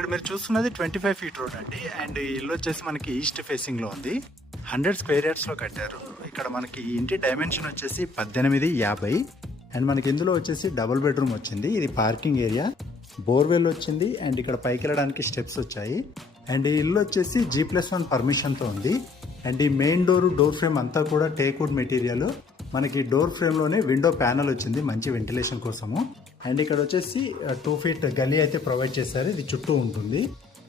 ఇక్కడ మీరు చూస్తున్నది 25 ఫీట్ రోడ్ అండి. అండ్ ఈ ఇల్లు వచ్చేసి మనకి ఈస్ట్ ఫేసింగ్లో ఉంది. 100 స్క్వేర్ యార్డ్స్లో కట్టారు. ఇక్కడ మనకి ఈ ఇంటి డైమెన్షన్ వచ్చేసి 1850. అండ్ మనకి ఇందులో వచ్చేసి డబుల్ బెడ్రూమ్ వచ్చింది. ఇది పార్కింగ్ ఏరియా, బోర్వెల్ వచ్చింది. అండ్ ఇక్కడ పైకి వెళ్ళడానికి స్టెప్స్ వచ్చాయి. అండ్ ఈ ఇల్లు వచ్చేసి G+1 పర్మిషన్తో ఉంది. అండ్ ఈ మెయిన్ డోర్ ఫ్రేమ్ అంతా కూడా టేక్వుడ్ మెటీరియల్. మనకి డోర్ ఫ్రేమ్లోనే విండో ప్యానల్ వచ్చింది మంచి వెంటిలేషన్ కోసము. అండ్ ఇక్కడ వచ్చేసి 2 ఫీట్ గల్లీ అయితే ప్రొవైడ్ చేశారు. ఇది చుట్టూ ఉంటుంది.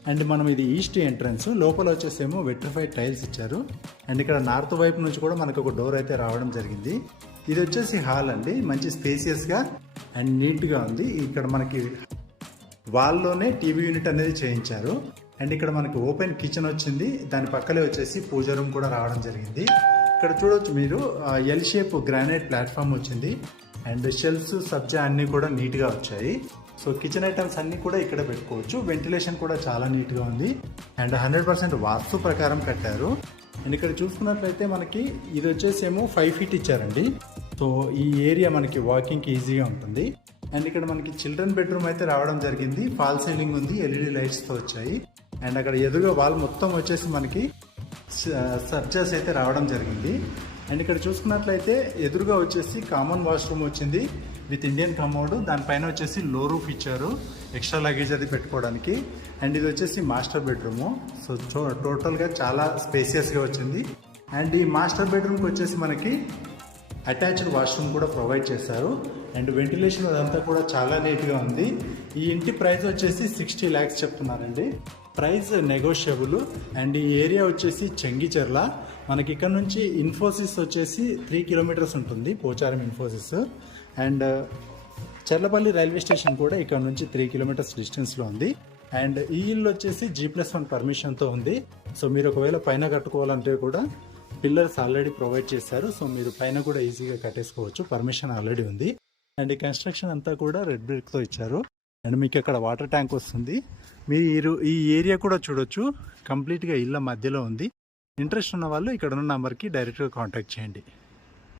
అండ్ మనం ఇది ఈస్ట్ ఎంట్రన్స్, లోపల వచ్చేసేమో వెట్రిఫైడ్ టైల్స్ ఇచ్చారు. అండ్ ఇక్కడ నార్త్ వైపు నుంచి కూడా మనకు ఒక డోర్ అయితే రావడం జరిగింది. ఇది వచ్చేసి హాల్ అండి, మంచి స్పేసియస్గా అండ్ నీట్గా ఉంది. ఇక్కడ మనకి వాల్లోనే టీవీ యూనిట్ అనేది చేయించారు. అండ్ ఇక్కడ మనకి ఓపెన్ కిచెన్ వచ్చింది. దాని పక్కలే వచ్చేసి పూజ రూమ్ కూడా రావడం జరిగింది. ఇక్కడ చూడవచ్చు మీరు ఎల్ షేప్ గ్రానైట్ ప్లాట్ఫామ్ వచ్చింది. అండ్ షెల్ఫ్స్ సబ్జా అన్నీ కూడా నీట్గా వచ్చాయి. సో కిచెన్ ఐటమ్స్ అన్నీ కూడా ఇక్కడ పెట్టుకోవచ్చు. వెంటిలేషన్ కూడా చాలా నీట్గా ఉంది. అండ్ 100% వాస్తు ప్రకారం కట్టారు. అండ్ ఇక్కడ చూసుకున్నట్లయితే మనకి ఇది వచ్చేసేమో 5 ఫీట్ ఇచ్చారండి. సో ఈ ఏరియా మనకి వాకింగ్కి ఈజీగా ఉంటుంది. అండ్ ఇక్కడ మనకి చిల్డ్రన్ బెడ్రూమ్ అయితే రావడం జరిగింది. ఫాల్ సీలింగ్ ఉంది, LED లైట్స్తో వచ్చాయి. అండ్ అక్కడ ఎదురుగా వాల్ మొత్తం వచ్చేసి మనకి సబ్జాస్ అయితే రావడం జరిగింది. అండ్ ఇక్కడ చూసుకున్నట్లయితే ఎదురుగా వచ్చేసి కామన్ వాష్రూమ్ వచ్చింది విత్ ఇండియన్ కమోడ్. దానిపైన వచ్చేసి లో రూఫ్ ఇచ్చారు ఎక్స్ట్రా లగేజ్ అది పెట్టుకోవడానికి. అండ్ ఇది వచ్చేసి మాస్టర్ బెడ్రూము. సో టోటల్గా చాలా స్పేసియస్గా వచ్చింది. అండ్ ఈ మాస్టర్ బెడ్రూమ్కి వచ్చేసి మనకి అటాచ్డ్ వాష్రూమ్ కూడా ప్రొవైడ్ చేశారు. అండ్ వెంటిలేషన్ అదంతా కూడా చాలా నీట్గా ఉంది. ఈ ఇంటి ప్రైస్ వచ్చేసి 60 lakhs చెప్తున్నారండి. Price negotiable. అండ్ ఈ ఏరియా వచ్చేసి చెంగిచెర్ల. మనకి ఇక్కడ నుంచి ఇన్ఫోసిస్ వచ్చేసి 3 కిలోమీటర్స్ ఉంటుంది, Pocharam Infosys. And Cherlapalli railway station కూడా ఇక్కడ నుంచి 3 కిలోమీటర్స్ డిస్టెన్స్లో ఉంది. అండ్ ఈ ఇల్లు వచ్చేసి G+1 పర్మిషన్తో ఉంది. సో మీరు ఒకవేళ పైన కట్టుకోవాలంటే కూడా పిల్లర్స్ ఆల్రెడీ ప్రొవైడ్ చేశారు. సో మీరు పైన కూడా ఈజీగా కట్టేసుకోవచ్చు, పర్మిషన్ ఆల్రెడీ ఉంది. అండ్ ఈ కన్స్ట్రక్షన్ అంతా కూడా రెడ్ బ్రిక్తో ఇచ్చారు. అండ్ మీకు అక్కడ వాటర్ ట్యాంక్ వస్తుంది. మీరు ఈ ఏరియా కూడా చూడొచ్చు, కంప్లీట్గా ఇళ్ళ మధ్యలో ఉంది. ఇంట్రెస్ట్ ఉన్న వాళ్ళు ఇక్కడ ఉన్న నెంబర్కి డైరెక్ట్గా కాంటాక్ట్ చేయండి.